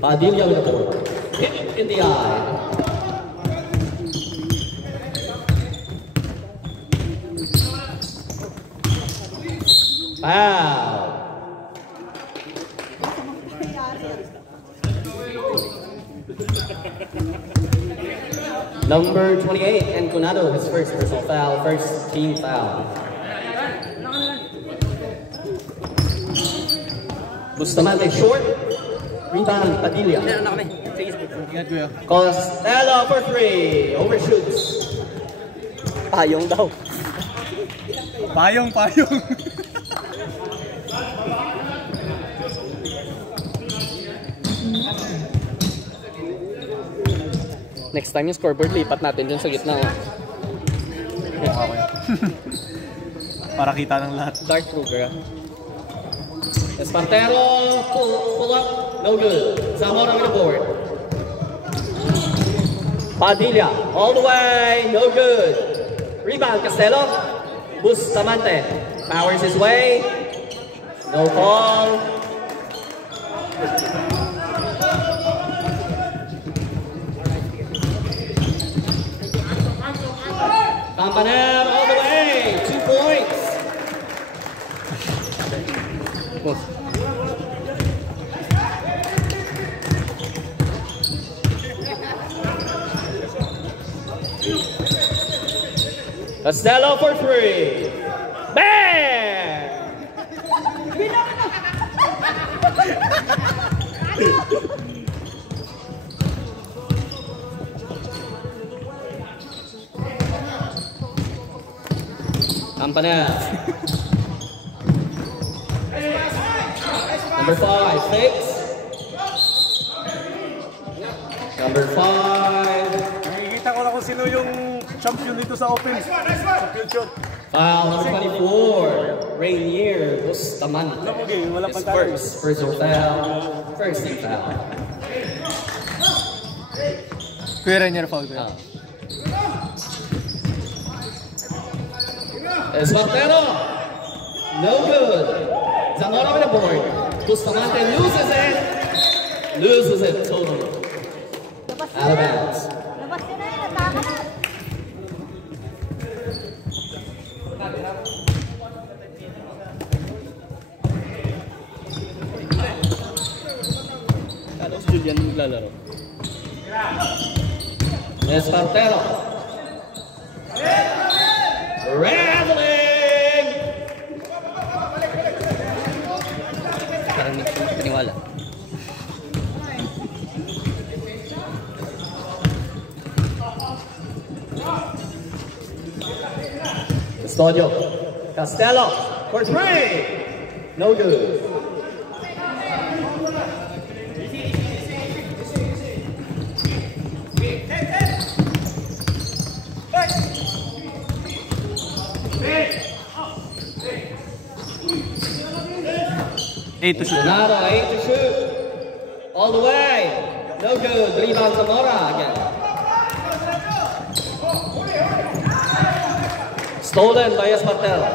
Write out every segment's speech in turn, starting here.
Padilla with the board. Hit in the eye. Foul. Number 28, Enconado, his first personal foul, first team foul. Bustamante short, rebound Padilla. Costello for three, overshoots. Payong daw. Payong. Next time yung scoreboard, lipat natin dun sa gitna. Okay. Para kita ng lahat. Dark Kruger. Espartero, pull up, no good. Zamora with the board. Padilla, all the way, no good. Rebound, Costello. Bustamante, powers his way. No call. Campanel all the way, 2 points. Costello for three. Bang! Campanel. Number 5, fakes. Number 5. Nakikita ko na kung sino yung champion dito sa open. Champion shot. Foul number 24, Rainier Bustamante. His first personal foul, first team foul. Kuya Rainier foul. Espartero, no good. Zamora with the board. Bustamante loses it totally. Out of bounds. Carlos Julian maglalaro. Espartero. Rattling! Parang hindi ko paniwala. Custodio. Costello for three. No good. Eight to shoot. Donato, 8 to shoot. All the way. No good. Rebound Zamora again. Stolen by Espartero.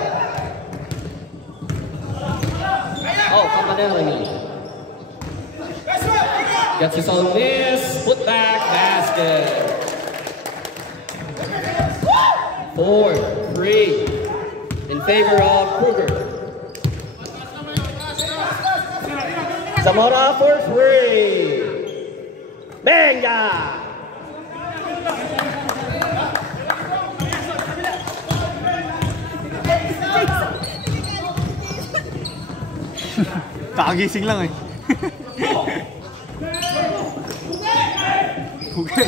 Oh, Campanella. Gets his own miss. Put back basket. 4-3 in favor of Kruger. Zamora for three. Benga! Kakagising lang eh. Okay.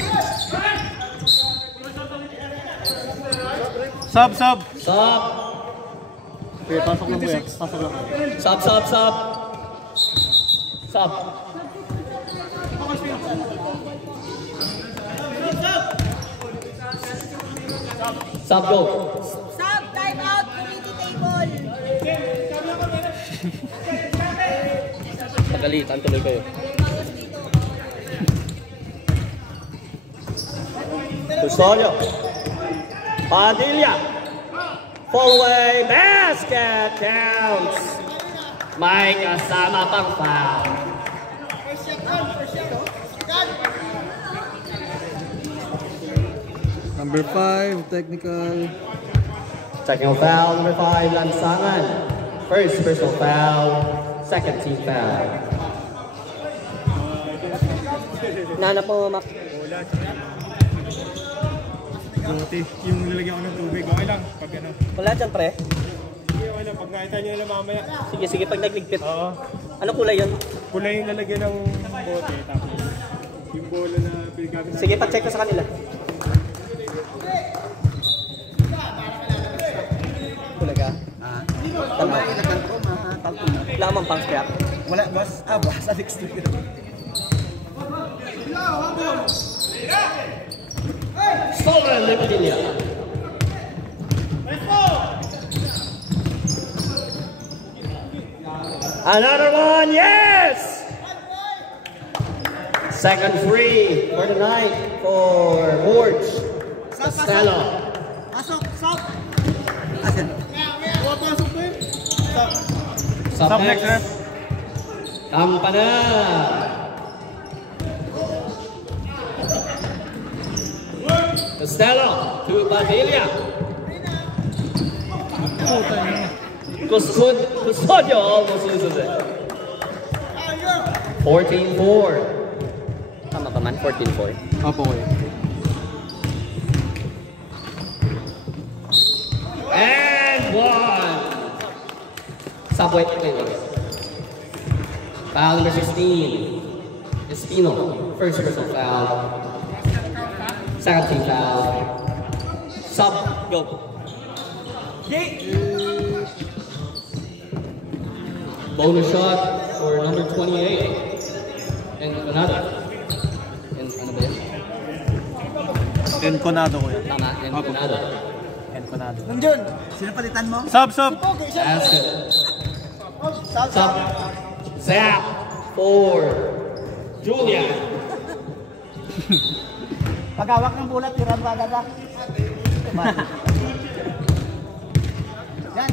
Sub. Sub. Okay, pasok lang kuya. Pasok lang. Sub. Sub. Sub, go. Sub, time out, committee table. Pagalitan tuloy kayo. Custodio. Padilla. Fall away. Basket counts. May kasama pang foul. Number 5, technical. Technical foul, number 5, Lansangan. First personal foul, second team foul. Nanap mo, Mac. Buti, yung nilagyan ko ng tubig. Okay lang, pag ano. Wala dyan, pre. Sige, okay lang, pag nakita nyo na mamaya. Sige, pag nagligpit. Oo. Ano kulay yun? Kulay yung lalagyan ng bote, tapos yung bola na pinagamit natin. Sige, pa-check ko sa kanila. Kulay ka? Tama yung ilagyan ko, matalpon na. Wala mang pang scrap. Wala, boss. Boss, Alex. Stolen Lipidilia. Another one, yes! Second free for the night for Morge Costello. Pasok, stop! Asan? Pasok na yun. Stop next, sir. Campana. Costello to Padilla. Custodio almost loses it. 14-4. Tama pa man, 14-4. Opo, okay. And one. Subway. Foul number 16. Espino. First personal foul. Second team foul. Sub. Go. Bonus shot for number 28. And another. And ano ba yun? Enconado ko yan. Tama, and Another. Enconado. Nandiyon! Sino palitan mo? Sub! That's it. Sub. Zap for Julia. Pag-awak ng bulat, tiran ba agad? Yan!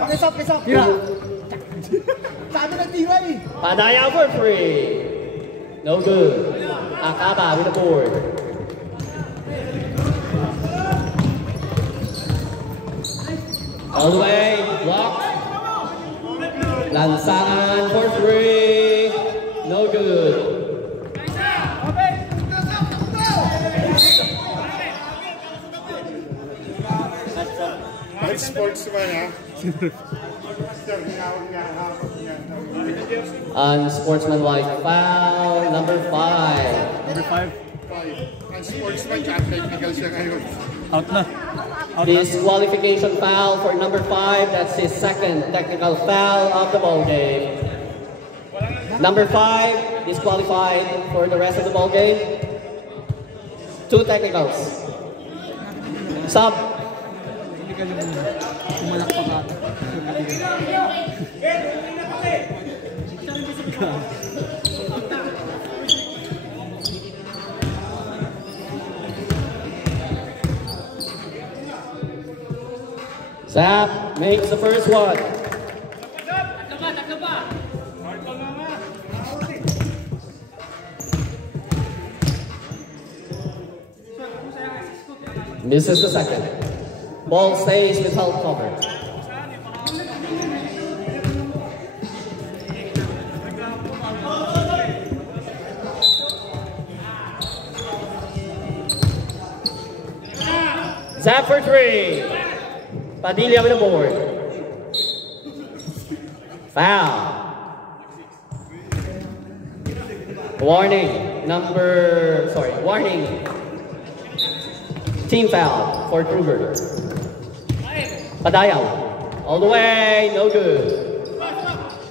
Pakisap! Tira! Sabi ng tira eh! Padaya for free. No good. Akaba with the board. All the way, block. Lansangan for free. No good. Sportsman, ha? Unsportsmanlike foul, number 5. Number 5. Sportsman, technical siya ngayon. Out na. Disqualification foul for number 5. That's his second technical foul of the ball game. Number 5 disqualified for the rest of the ball game. 2 technicals. Sub. Zap makes the first one. Misses the second. Ball stays with help cover. Zap for 3. Padilla with the board. Foul. Warning. Warning. Team foul for Kruger. Padilla. All the way. No good.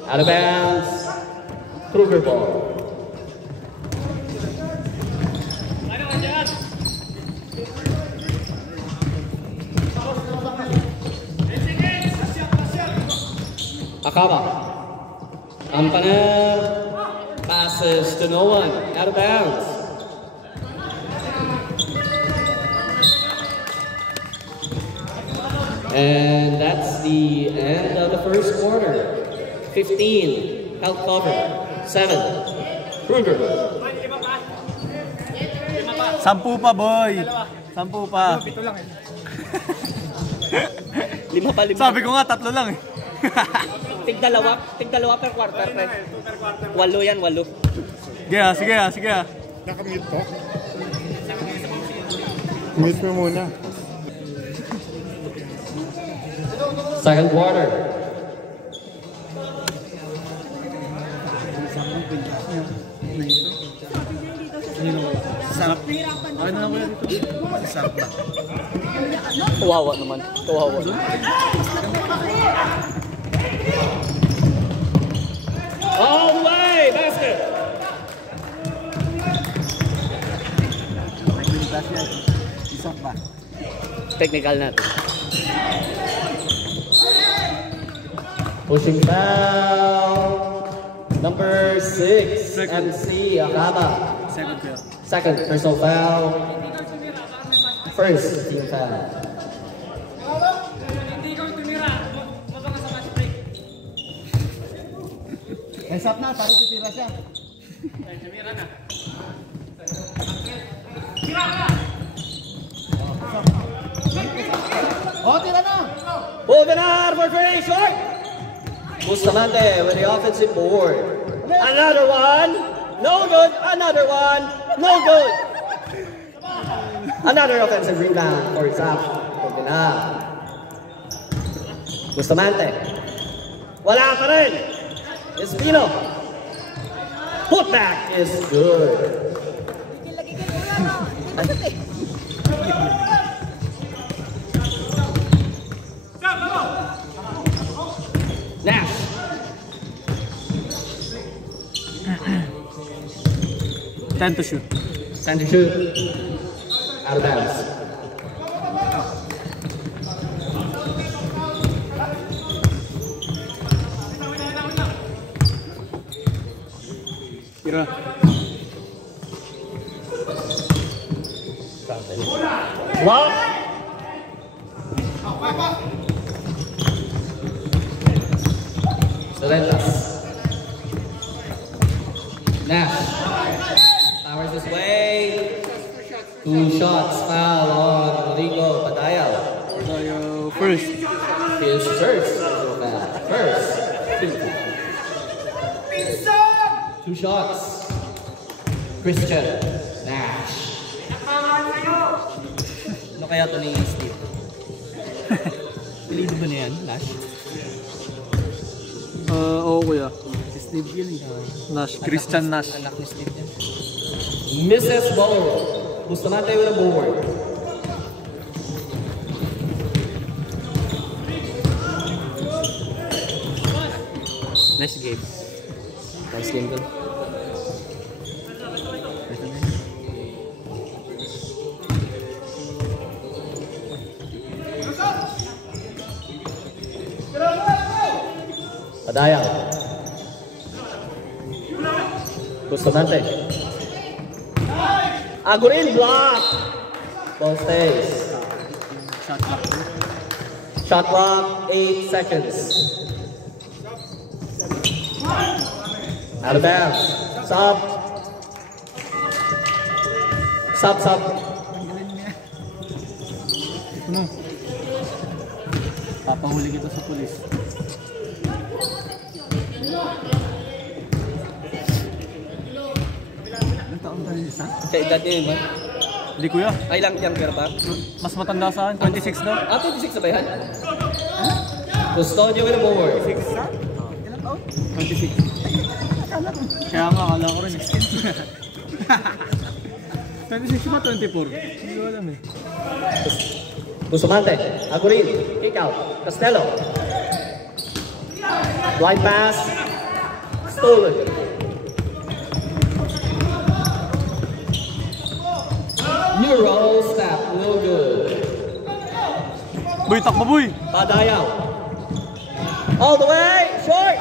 Out of bounds. Kruger ball. Akaba. Campana passes to no one. Out of bounds. And that's the end of the first quarter. 15. Help cover. 7. Kruger. 10 pa, boy. 10 pa. 7 lang eh. 5 pa, 5. Sabi ko nga, 3 lang eh. Tig-dalawa per quarter, pre. 8 yan, 8. Sige ah. Nakamute po. Mute mo muna. Second quarter. Sarap. Ano na wala dito? Sarap na. Kawawa naman. Kawawa. All the way, basket. Isok ba? Technical natin. Pushing foul. Number 6, MC Akaba. Second personal foul. First team foul. Heads up na, parang titira siya. Oh, tira na! Moving on for three, short. Bustamante with the offensive board. Another one. No good. Another one. No good. Another offensive rebound for Zap. Moving on. Bustamante. Wala pa rin. Espino. Putback is good. Nash. Time to shoot. Time to shoot. Out of bounds. Tira. Block. Selentas. Nash. Powers his way. 2 shots foul on Rigo Padayaw. First. His first foul. First. 2 shots. Christian Nash. Ano kaya ito ni Steve? Pilido ba na yan, Nash? Oo kuya. Si Steve yun eh. Nash. Christian Nash. Anak ni Steve yan. Mrs. Ball. Bustamante with a board. Nice game. Nice game doon. Padayaw. Bustamante. Agurin block. Ball stays. Shot clock 8 seconds. Out of bounds. Sub. Sub. Ano? Papahuli kita sa pulis. Ilang taon tayo isa? Sa edad niya yun ba? Hindi kuya. Ay lang younger pa? Mas matanda sa akin. 26 daw. 26 na ba yan? Custodio with a board. 26. Kaya nga, akala ko rin 26 ba? 24? Hindi ko alam eh. Bustamante. Agurin. Kick out. Castello. Right pass. Stolen. New roll step. No good. Boy, takbo boy! Padayaw. All the way. Short.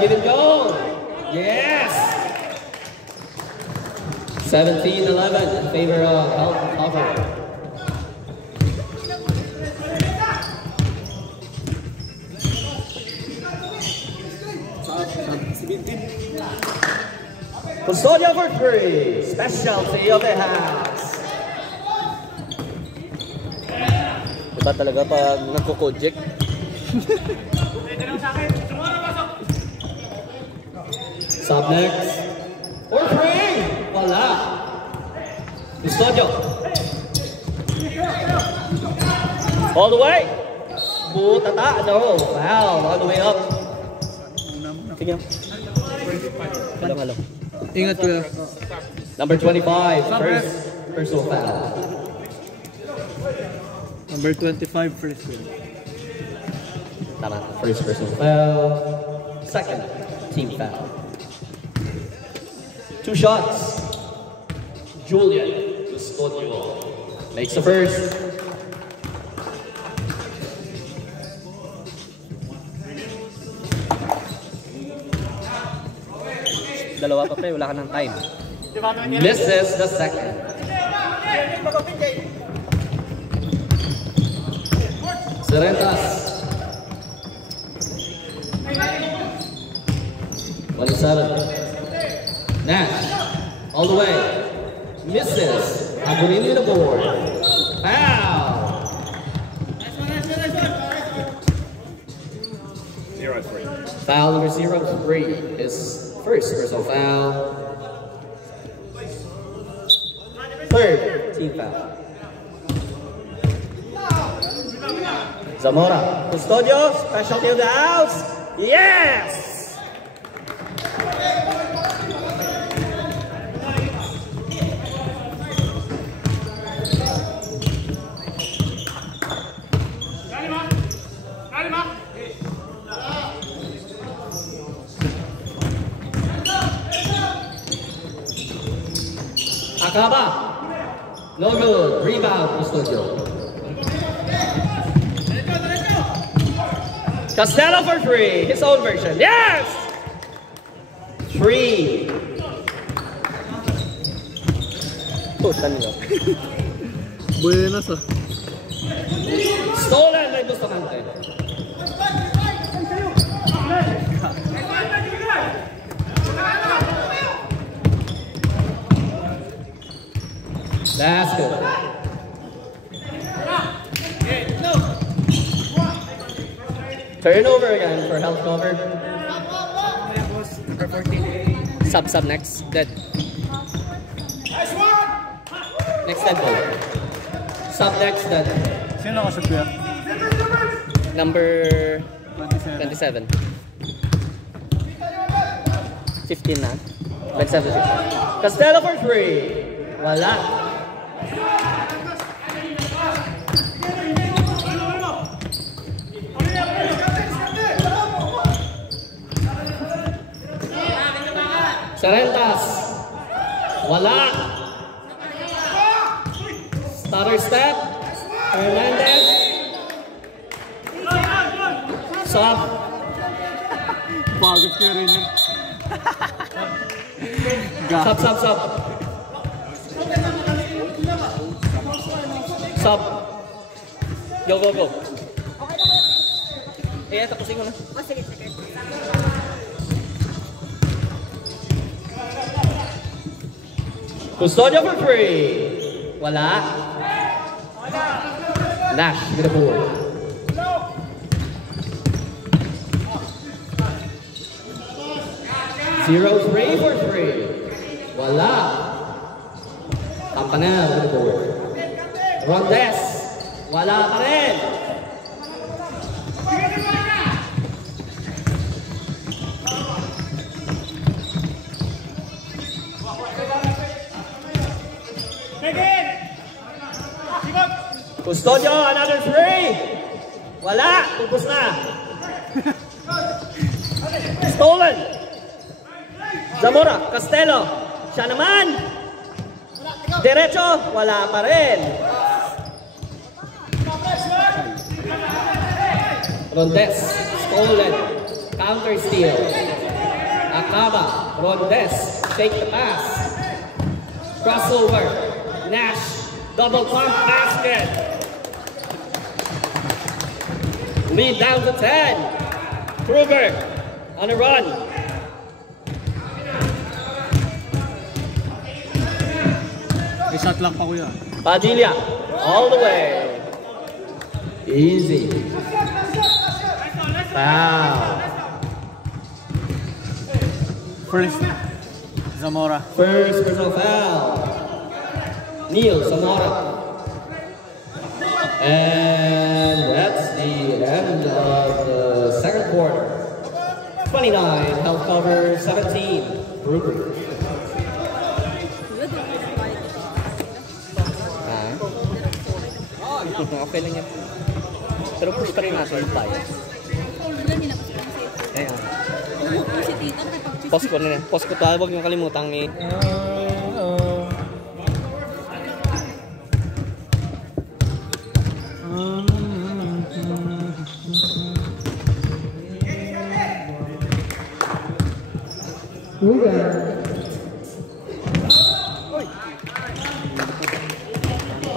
Give it go. Yes. 17-11 in favor of Alfred. Custodio for 3. Specialty of the house. Iba talaga pag nagko-project. Sub next. For 3. Wala. Custodio. All the way. Butata. No. Foul. All the way up. Sige. Halo. Ingat ko. Number 25. First personal foul. Number 25, first one. Tama. First personal foul. Second team foul. 2 shots. Julian Custodio makes the first. Dalawa pa pre, wala ka ng time. Misses the second. Serentas. Balisaran. Nash. All the way. Misses. Agurin the board. Foul. 0-3. Foul number 0-3 is first personal foul. Third team foul. Zamora. Custodio. Specialty of the house. Yes! Acaba. No good. Rebound, Custodio. Costello for 3. His own version. Yes! 3. Puta nila. Buenas ah. Stolen by Bustamante. Basket. Turnover again for health cover. Sub next. Dead. Next dead ball. Sub next then. Sino ka sa kuya? Number 27. 27. 15 na. 27. Costello for 3. Wala. Serentas. Wala. Stutter step. Hernandez. Sub. Pagod ka rin yun. Sub. Sub. Go. Eh, tapusin ko na. Sige. Custodio for 3. Wala. Nash with the board. Zero 3 for 3. Wala. Campanel with the board. Rondes. Wala pa rin. Custodio, another 3. Wala. Tupos na. Stolen. Zamora, Costello. Siya naman. Derecho. Wala pa rin. Rondes. Stolen. Counter steal. Acaba. Rondes. Take the pass. Crossover. Nash. Double pump basket. Lead down to 10. Kruger on a run. shot lang pa kuya. Padilla, all the way. Easy. Foul. First, Zamora. First personal foul. Neil Zamora. And that's the end of the second quarter. 29, held cover, 17, Rupert. Okay lang yan. Pero push pa rin natin yung tayo. Ayan. Post ko na yan. Post ko tayo. Huwag niyong kalimutang eh.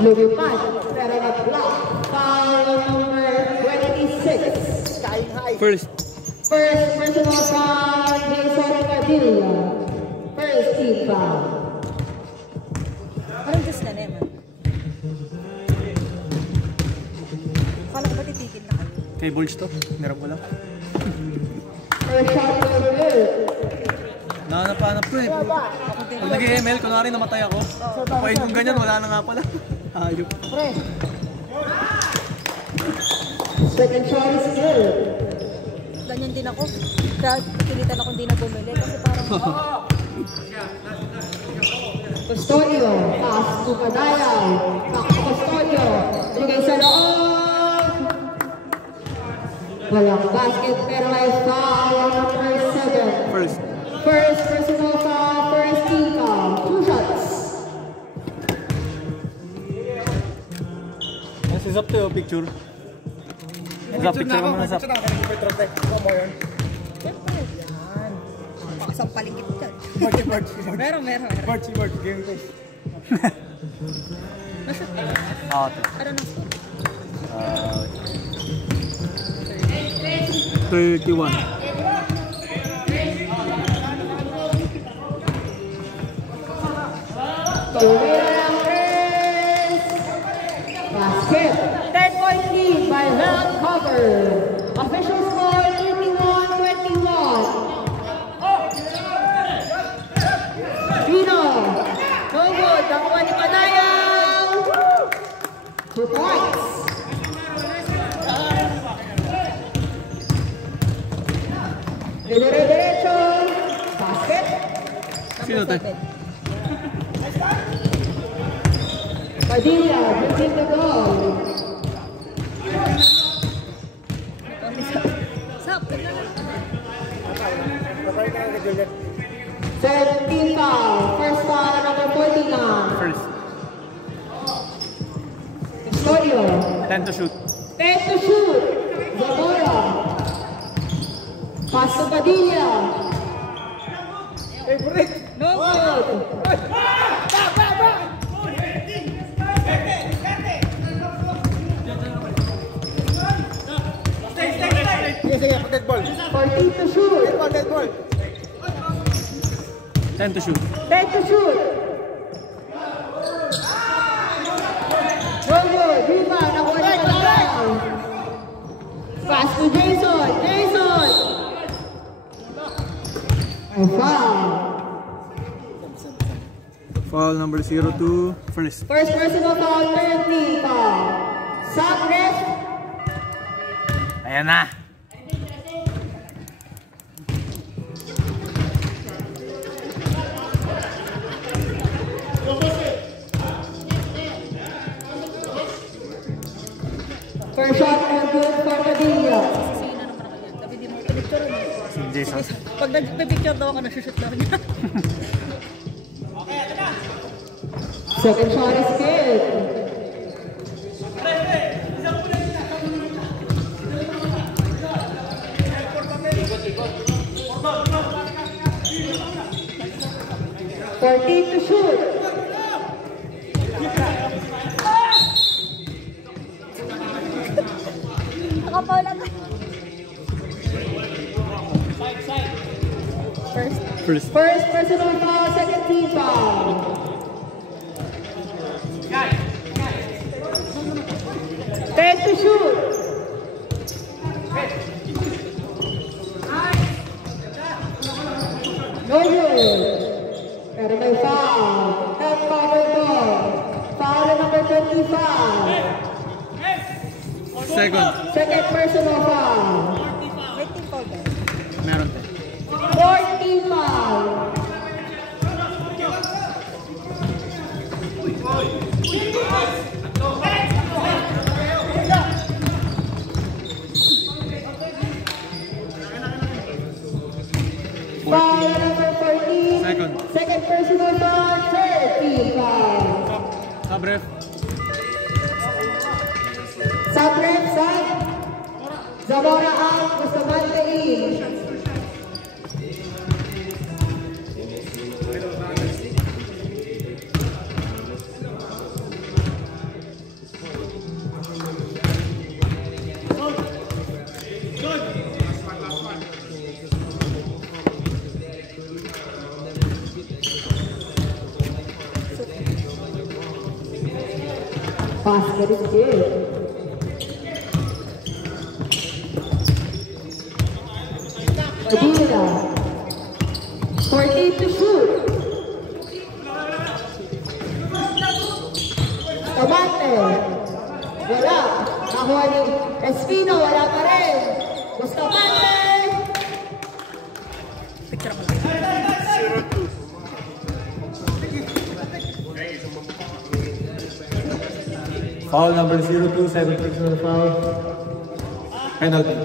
Number 5, pero na block. Foul number 26. First. First personal foul, Jason Padilla. First team foul. Parang just na naman. Kala ko ba titigil na kayo? Kay Bulge to. Meron ko lang. First shot number. Nahanap ko eh. Pag nag-ML, kunwari namatay ako. Papain kong ganyan, wala na nga pala. Ayok. Second shot is good. Ganyan din ako. Kaya pilitan ako hindi na bumili kasi parang... Custodio, pass to Padayaw. Back to Custodio. Bigay sa loob. Walang basket pero may foul number 7. First. First personal foul, first team foul. 2 shots. Si Zap to yung picture. Zap, picture mo na Zap. Siyempre, yan. Pakasang paligid dyan. Meron. Game face. Ano na score? 31. Basket. 10-point lead by Held Cover. Official score 81-21. Pino. No good. Nakuha ni Padayaw. 2 points. Dire-diretso. Basket. Sino to? Padilla, bringing the goal. Seventeen foul. First foul, number 49. First. Custodio. 10 to shoot. 10 to shoot. Zamora. Pass to Padilla. No good. Sige, dead ball. 14 to shoot. Dead ball. 10 to shoot. 10 to shoot. No good. Rebound. Nakuha ni Padayaw. Pass to Jason. Jason. And foul. Foul number 02. First. First personal foul, third team foul. Sub ref. Ayan na. First shot no good for Padilla. Si Jason. Pag nag-picture daw ako, nasushoot daw niya. Second shot is good. To shoot. First personal foul, second team foul. second. Second personal foul. May team foul ba? Meron din. Fourth team foul. Foul number 14. Second. Second personal foul. Third team foul. Sub-ref. Sub-ref, sub. Zamora out. Bustamante in. Basket is good. Medina. 14 to shoot. Bustamante. Wala. Nakuha ni Espino. Wala pa rin. Bustamante. Foul number 02, second personal foul. Penalty.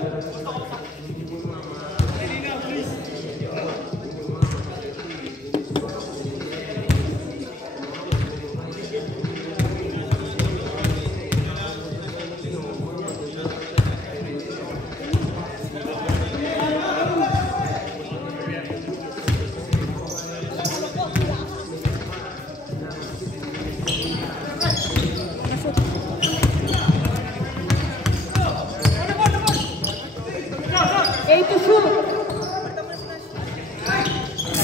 Eight to shoot.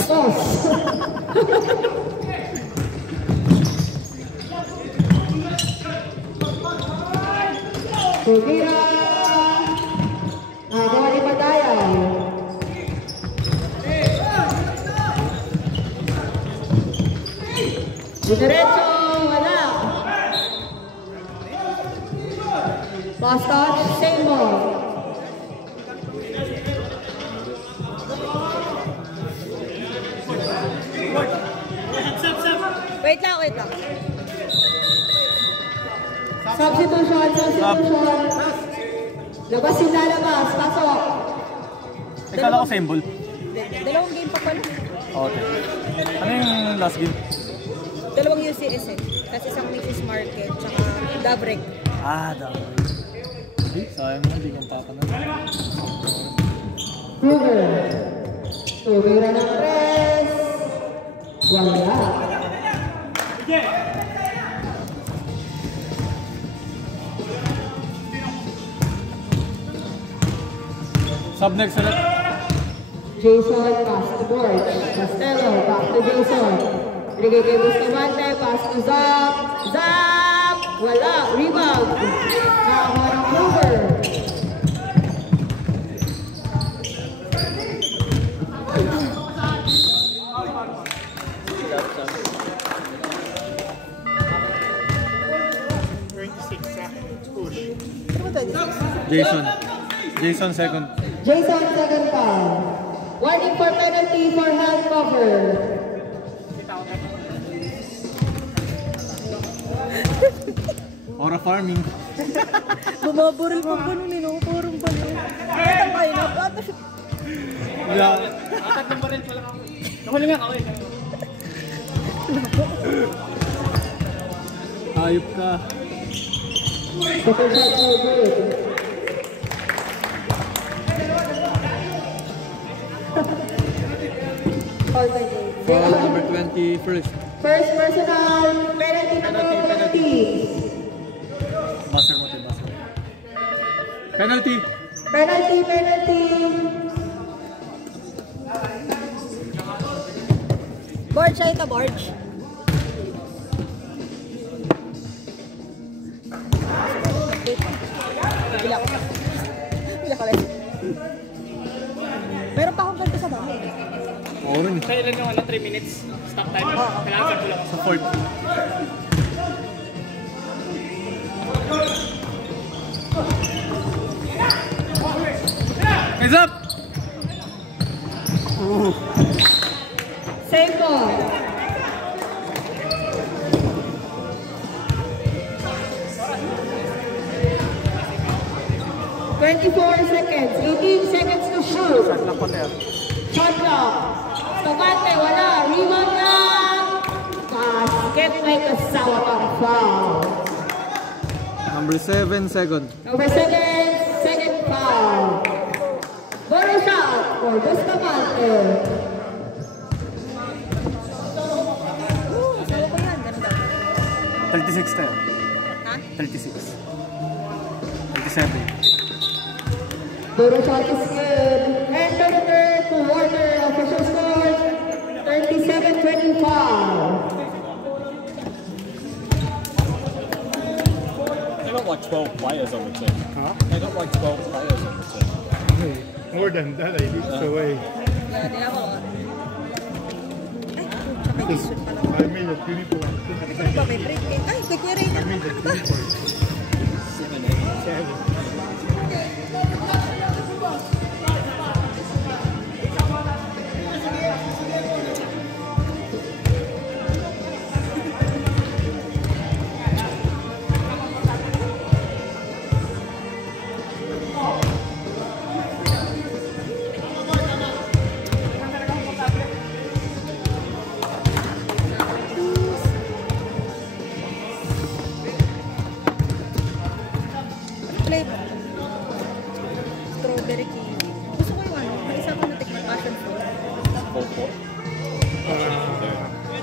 Toss. Sumira. Nagawa ni Padayaw. Diretso. Wala. Last touch. Same ball. Wait lang. Substitution. Labas yung lalabas. Pasok. Kala ko fembol. Dalawang game pa pala. Okay. Ano yung last game? Dalawang UCS eh. Kasi isang Mrs. Market, tsaka Dabrek. Dami. Sayang na, hindi kong papanag. Kruger. Tumira ng press. Wala. Sub next ulit. Jason, pass to board. Castello, back to Jason. Bigay kay Bustamante, pass to Zap. Zap! Wala, rebound. Nakakuha ng Kruger. Jason second. Jason, second foul. Warning for penalty for hand cover. Ora farming. Bumaburil pa ba nung ninukurong ba nung? Kaya tayo na. Wala. Atat ng baril pala ako. Nahuli nga ako eh. Ayop ka. Second shot no good. Foul by Dave. Foul number 20 first. First personal penalty to both teams. Buzzer mo. Penalty. Penalty. Barge siya ito, Barge. Bila ko lang. Meron pa akong ganito sa bahay. Oo rin. Sa ilan yung 3 minutes stop time? Kailangan ko lang ako. Sa fourth. Heads up! Same ball. seconds, 18 seconds to shoot. Shot clock. Stomate, wala. Rebound lang. Basket, may kasawa pang foul. Number 7, second. Number 7, second foul. Borrow shot for Bustamante. Sabi ko yan, ganda. 36 tayo. Ha? 36. 37. Borrow shot is good. And the third quarter official score, 37-25. They got like 12 players on the team. Huh? They got like 12 players on the team. More than that, I think so. Yeah, di ako. Ay, tsaka may shoot pala. I made a 24. Ikaw ba may break eh? Ay, kay Kuya Reyna. I made a 24. Flavor. Strawberry kiwi. Gusto ko yung ano, may isa ko natikman passion fruit.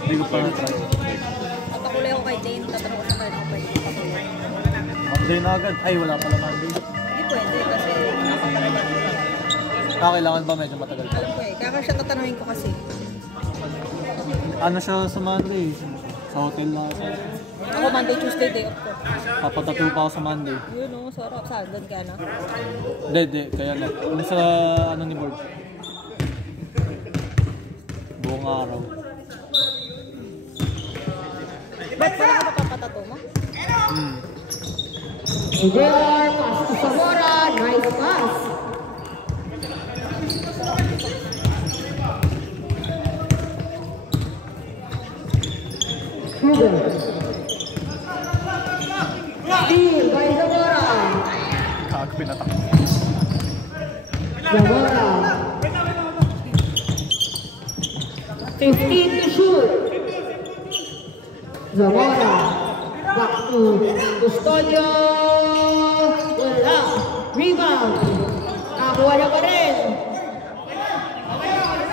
Hindi ko pa na-try. Papakulay ako kay Dane, tatanong ko siya kaya ako pwede papakulay. Monday na agad. Ay, wala pala Monday. Hindi pwede kasi nakapalaban ko lang. Kailangan ba medyo matagal pa? Alam ko eh, kaya siya tatanungin ko kasi. Ano siya sa Monday? Sa hotel lang ako. Ako Monday, Tuesday, day off ko. Papatato pa ako sa Monday. Yun o, sarap. Saan? Doon ka na? Hindi. Kaya na. Ano sa ano ni Board? Buong araw. Ba't pala ka papapatato mo? JR, pass to Zamora. Nice pass. Steal by Zamora. Kag pinatak. Zamora. 15 to shoot. Zamora. Back to Custodio. Wala. Rebound. Nakakuha na pa rin.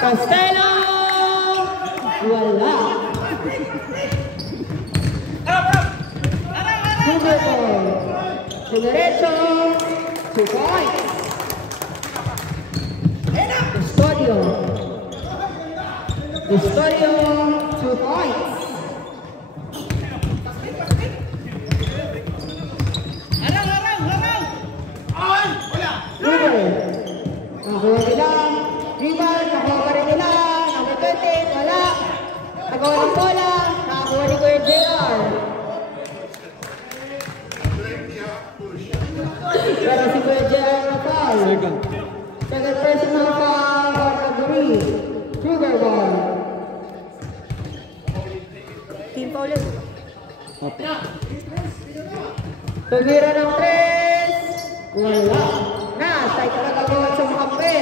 Castello. Wala. Super ball. To derecho. 2 points. Custodio. Custodio. 2 points. Ruben. Nakakuha nila. Rebound. Nakakuha pa rin nila. Number 13. Wala. Nagawa ng bola. Nakakuha ni Kuya JR. Pero si Kuya JR na foul. Second personal foul on Aguri. Sugar ball. Team foul yun. Tumira ng 3. Wala. Na, tayo ka nagagawa sa mga pe.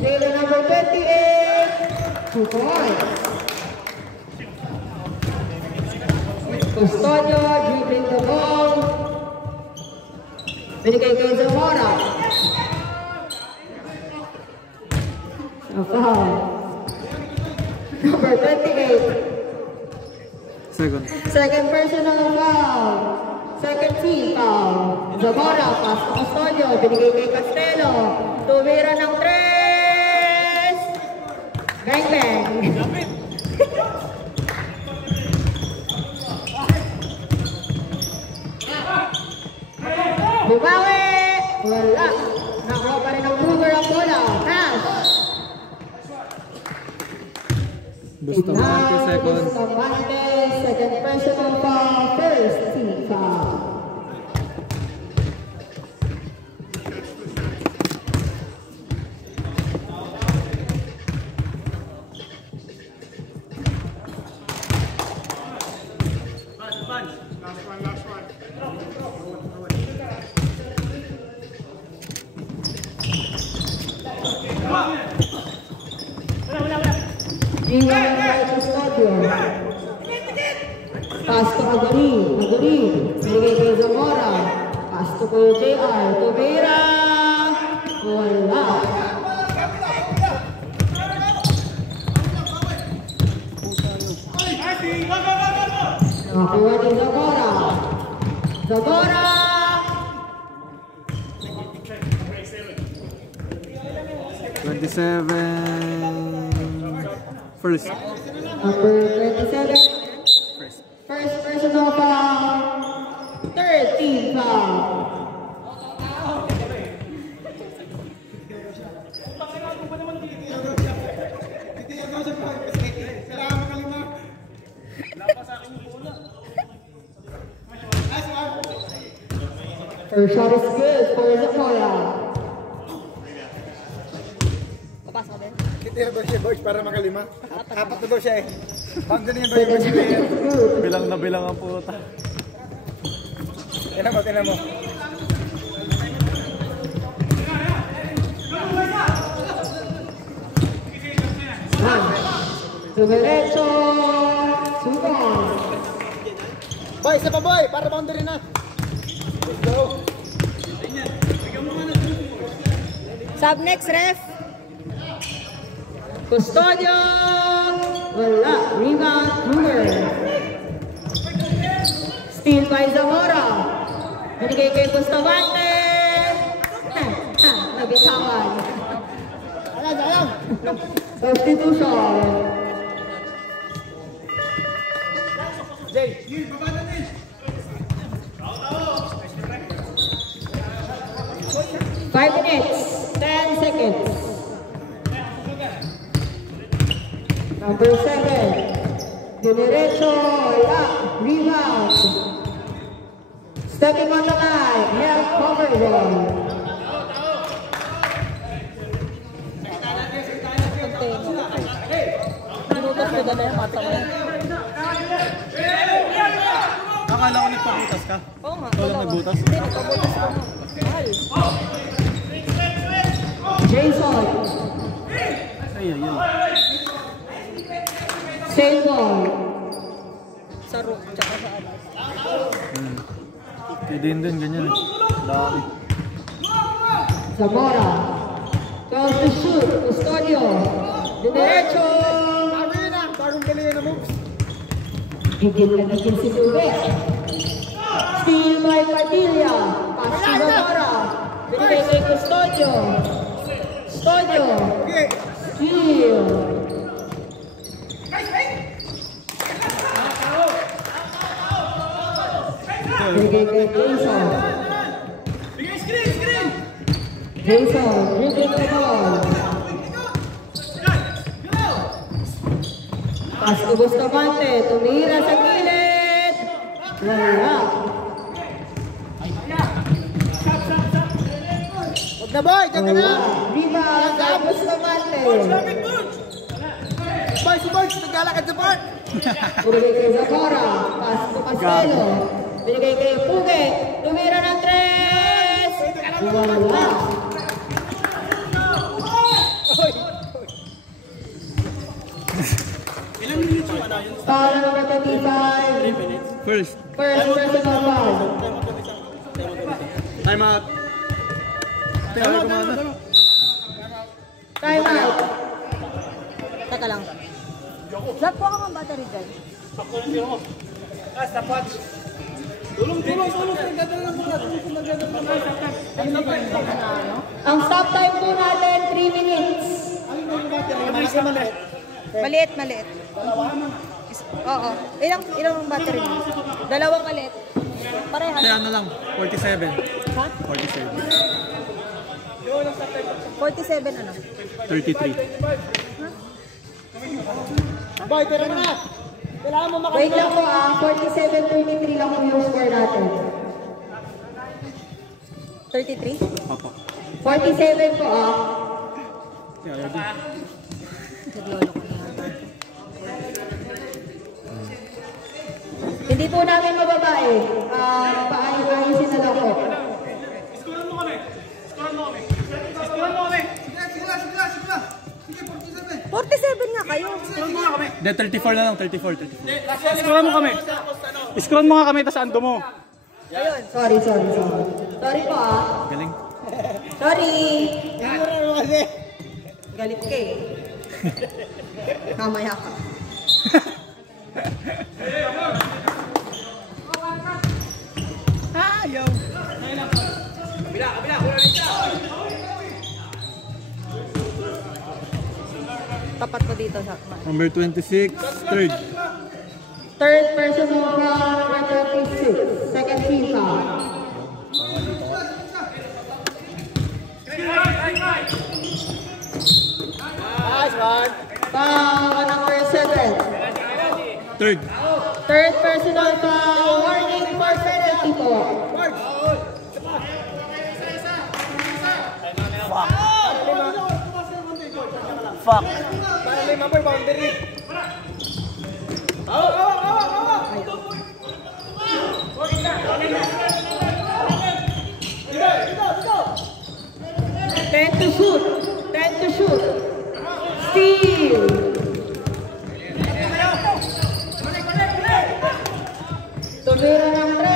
Taylor number 28. 2 points. Custodio, dribbling the ball. Binigay kay Zamora. A foul. Number 28. Second personal foul. Second team foul. Zamora, pass to Custodio. Binigay kay Castello. Tumira ng 3. Bang bang. Bumawi! Wala. Nakakuha pa rin ang Ruger ang bola. Pass. Bustamante, second. Bustamante, second personal foul, first team foul. Iwan by Custodio. Pass to Aguri. Binigay kay Zamora. Pass to kay JR. Tumira. Wala. Nakakuha ni Zamora. 27. First. Number 27. First personal foul. 13 foul. First shot is good for Zamora. Papasok din. Kitira daw siya, boys, para makalima. Apat na daw siya eh. Boundary niya daw Second yung shot is good. Bilang na bilang ang puta. Tinan mo. Dumiretso. Sugong. Boy, isa pa boy, para boundary na. Let's go. Sub next, ref. Custodio. Wala. Rebound. Ruger. Steal by Zamora. Binigay kay Bustamante. Nabitawan. Alam. Substitution. Jay. 5 minutes. 10 seconds. Number 7. Dinerecho. Wala. Rebound. Stepping on the line. Help cover one. Minutos ko ba na yung mata ko? Akala ko nagpabutas ka. Oo nga. Ikaw lang nagbutas? Hindi, nagpabutas ko. Mahal. Jason. Ay. Same ball. Sa rook, tsaka sa alas. Kaya din ganyan eh. Dami. Zamora. Goes to shoot. Custodio. Dinerecho. Bagong galingan na moves. Gigil si Tubek. Steal by Padilla. Pass to Zamora. Binigay kay Custodio. Custodio. Steal. Binigay kay Jason. Jason, dribbling the ball. Pass to Bustamante, tumira sa gilid. Wala. Huwag na boy, dyan ka na. Rebound kay Bustamante. Boy, si Boy, naglalakad sa park. Binigay kay Zamora. Pass to Castelo. Binigay kay Puge. Tumira ng 3. Wala. Foul number 25. First. First personal foul. Time out. Time out. Teka lang. Lap po ako ng battery dyan. Ang stop time po natin 3 minutes. Maliit. Oo. Ilang battery mo? Dalawang maliit. Parehas. Kaya ano lang, 47. Ha? 47. 47 ano? 33. Boy, tira mo na. Kailangan mo Wait lang po 47-23 lang po yung score natin. 33? Papa. 47 po Kaya yun din. Naglolo ko na. Hindi Hindi po namin mababae. Paayusin na lang po. Scorean mo kami. Scorean mo kami. Scorean mo kami. Sige lang. Sige, 47. 47 nga kayo. Scorean mo nga kami. Hindi, 34 na lang, 34. Scorean mo kami. Scorean mo nga kami, tas ando mo. Ayun. Sorry. Sorry po ah. Galing. Sorry. Galit ka eh. Mamaya ka. Ayaw. Tapat mo dito sa Number 26, third. Third personal foul, number 26. Second team foul. Nice one. Foul number 7. Third. Third personal foul, warning for penalty po. Fuck. Para may mapper boundary. Ten to shoot. Steal. Tumira ng 3.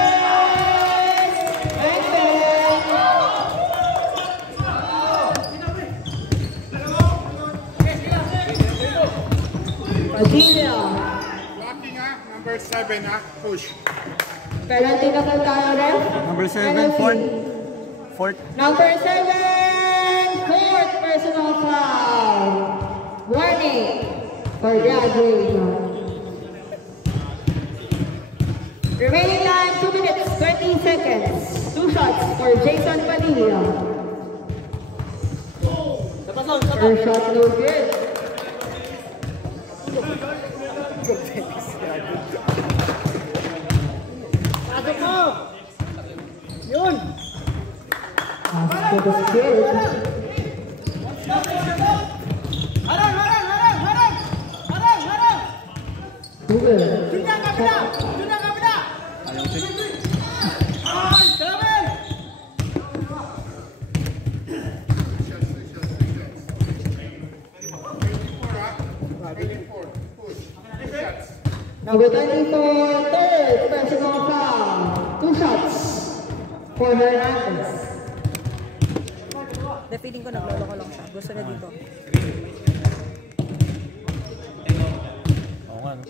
Padilla. Blocking number 7 push. Penalty na po tayo, ref. Number 7, Penalty. fourth. Number 7, fourth personal foul. Warning for graduation. Remaining time 2 minutes 20 seconds. 2 shots for Jason Padilla. First shot no good. Pasok mo. Yun. Pass to the field. Harang. Google. Dunya kabila. Ayaw check. Ay, Travel. Number 24, third personal foul. 2 shots for Hernandez. The feeling ko naglolo ko lang siya. Gusto na dito. Oo nga, no?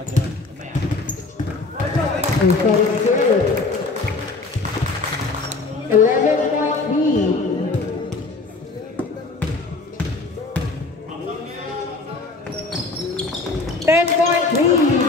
Okay. And shot is good. 11-point lead. Ten-point lead.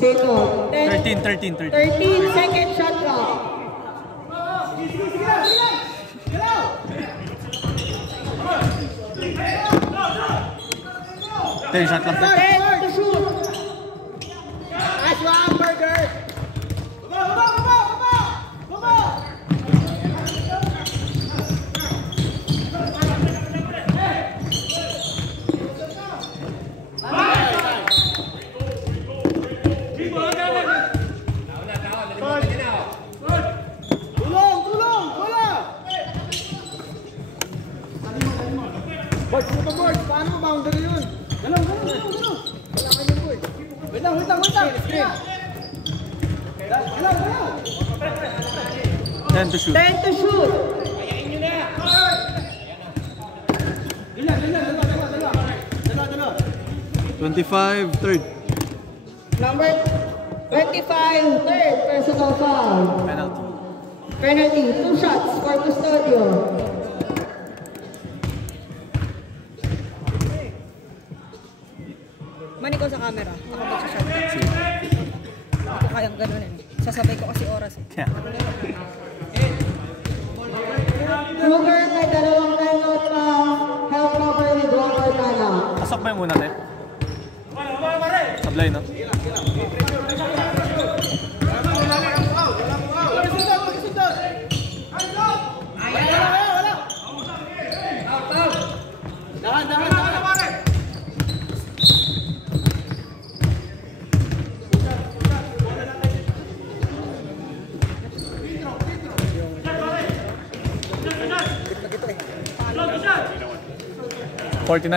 Sino? 13. 13 second shot clock. Ten shot lang. 10 to shoot. Nice one, Burger. Paano boundary yun? Ganun. Wala kayo boy. Wait lang. Screen. 10 to shoot. 10 to shoot. Dalawa. 25, third. Number 25, third personal foul. Penalty. 2 shots for Custodio. Mani ko sa camera. Ako magsashot. Hindi ko kayang ganun eh. Sasabay ko kasi oras eh. Kruger may 2 timeout pa. Help cover with 1 per timeout. Pasok ba yung muna, te? Sablay, no?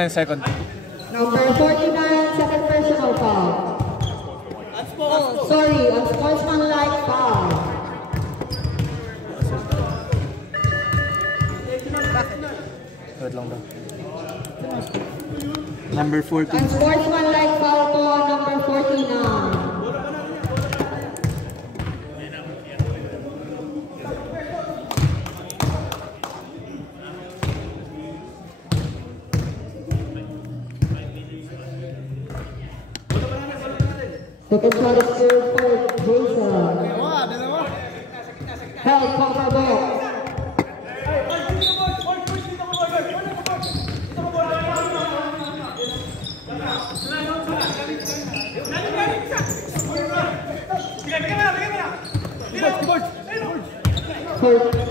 Seconds. Number 49, second personal foul. Oh, sorry, unsportsmanlike foul. Wait lang ba? Number 14. Unsportsmanlike foul po, number 49. Second shot is good for Jason. Help, cover ball.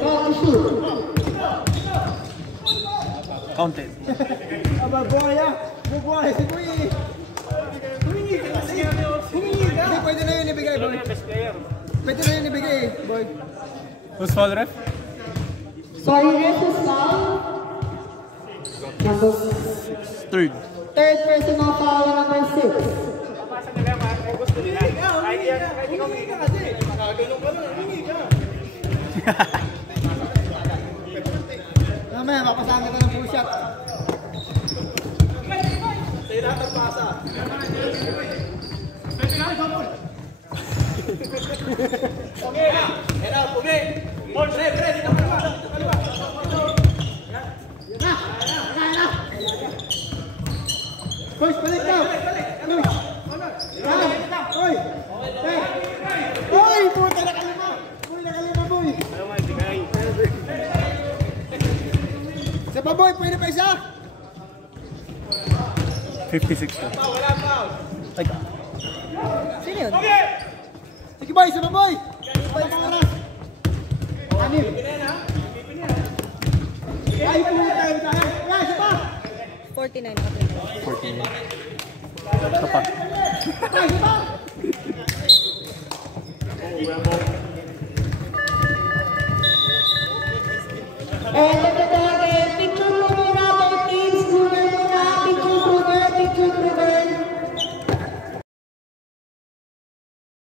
Call to shoot. Counted. Pwede na yun ibigay, boy. Pwede na yun ibigay, boy. Who's foul, ref? Sorry, ref is foul. Number Third. third personal foul, number 6. Mamaya, mapasahan kita ng full shot. Sa'yo lahat ang pasa. Okay na! Era, pugi! Pre, dito ka naman! Na! Boys, balik daw! Boy! Boy! Puta, nakalima! Boy, nakalima, boy! Isa pa, boy! Pwede pa isa! 56. Wala pa! Ay, Sino yun? Sige, boy! Isa pa, boy! Boy, pang oras! Anim! Ay, puta tayo! Ay, isa pa! 49 14. Ito pa. Ay, isa pa!